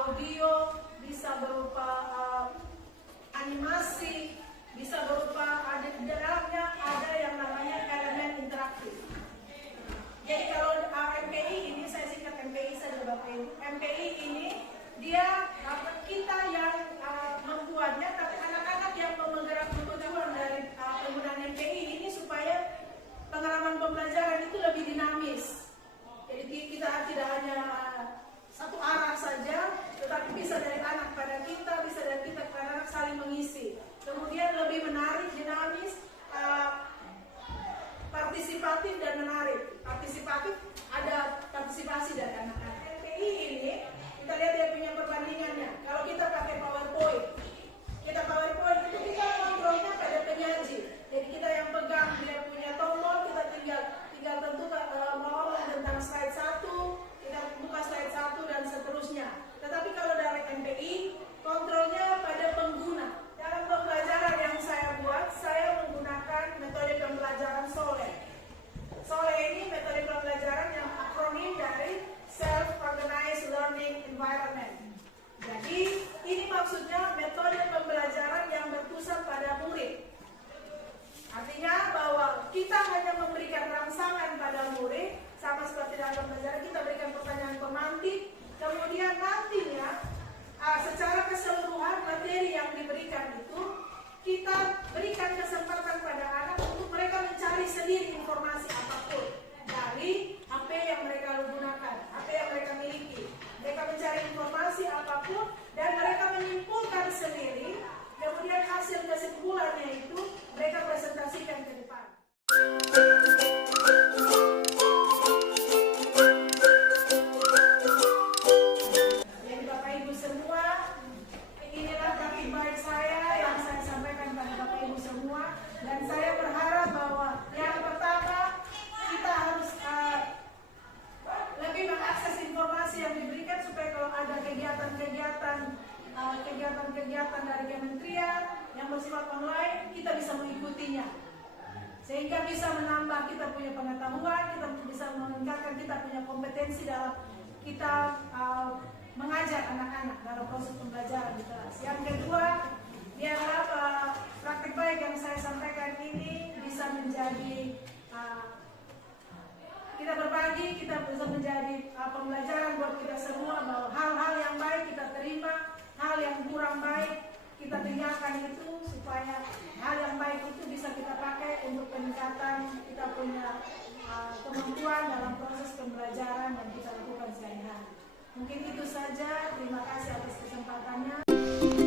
audio, bisa berupa animasi, bisa berupa di dalamnya ada yang namanya elemen interaktif. Jadi kalau MPI ini, saya singkat MPI saja Bapak Ibu. MPI ini dia kita yang membuatnya, tapi anak-anak yang menggerak tujuan dari penggunaan MPI ini supaya pengalaman pembelajaran itu lebih dinamis. Jadi kita tidak hanya satu arah saja, tetapi bisa dari anak pada kita, bisa dari kita kepada anak, saling mengisi. Kemudian lebih menarik, dinamis, partisipatif dan menarik. Partisipatif, ada partisipasi dari anak-anak. MPI ini kita lihat dia punya perbandingannya. Kalau kita pakai PowerPoint itu kita kontrolnya pada penyaji. Jadi kita yang pegang dia punya tombol, kita tinggal tentukan mau tentang slide 1, kita buka slide 1 dan seterusnya. Tetapi kalau dari MPI, kontrolnya pada pengguna. Dalam pembelajaran yang saya buat, saya menggunakan metode pembelajaran SOLE. SOLE ini metode pembelajaran yang akronim dari Self-Organized Learning Environment. Jadi, ini maksudnya metode pembelajaran yang berpusat pada murid. Artinya bahwa kita hanya memberikan rangsangan pada murid, sama seperti dalam pembelajaran kita berikan pertanyaan pemantik, kemudian nantinya secara keseluruhan materi yang diberikan itu kita berikan kesempatan pada anak untuk mereka mencari sendiri informasi apapun dari HP yang mereka gunakan, HP yang mereka miliki. Mereka mencari informasi apapun dan mereka menyimpulkan sendiri, kemudian hasil kesimpulannya itu mereka presentasikan ke depan. Jadi Bapak Ibu semua, inilah praktik baik saya yang saya sampaikan pada Bapak Ibu semua, dan saya berharap bahwa yang pertama kita harus lebih mengakses informasi yang diberikan supaya kalau ada kegiatan dari kementerian yang bersifat online, kita bisa mengikutinya. Sehingga bisa menambah kita punya pengetahuan, kita bisa meningkatkan kita punya kompetensi dalam kita mengajar anak-anak dalam proses pembelajaran literasi. Yang kedua, biarlah praktik baik yang saya sampaikan ini bisa menjadi kita berbagi, kita bisa menjadi pembelajaran buat kita semua bahwa hal-hal yang baik kita terima, hal yang kurang baik kita tinggalkan itu, supaya hal yang baik itu bisa kita pakai untuk peningkatan kita punya kemampuan dalam proses pembelajaran dan kita lakukan sehari-hari. Mungkin itu saja, terima kasih atas kesempatannya.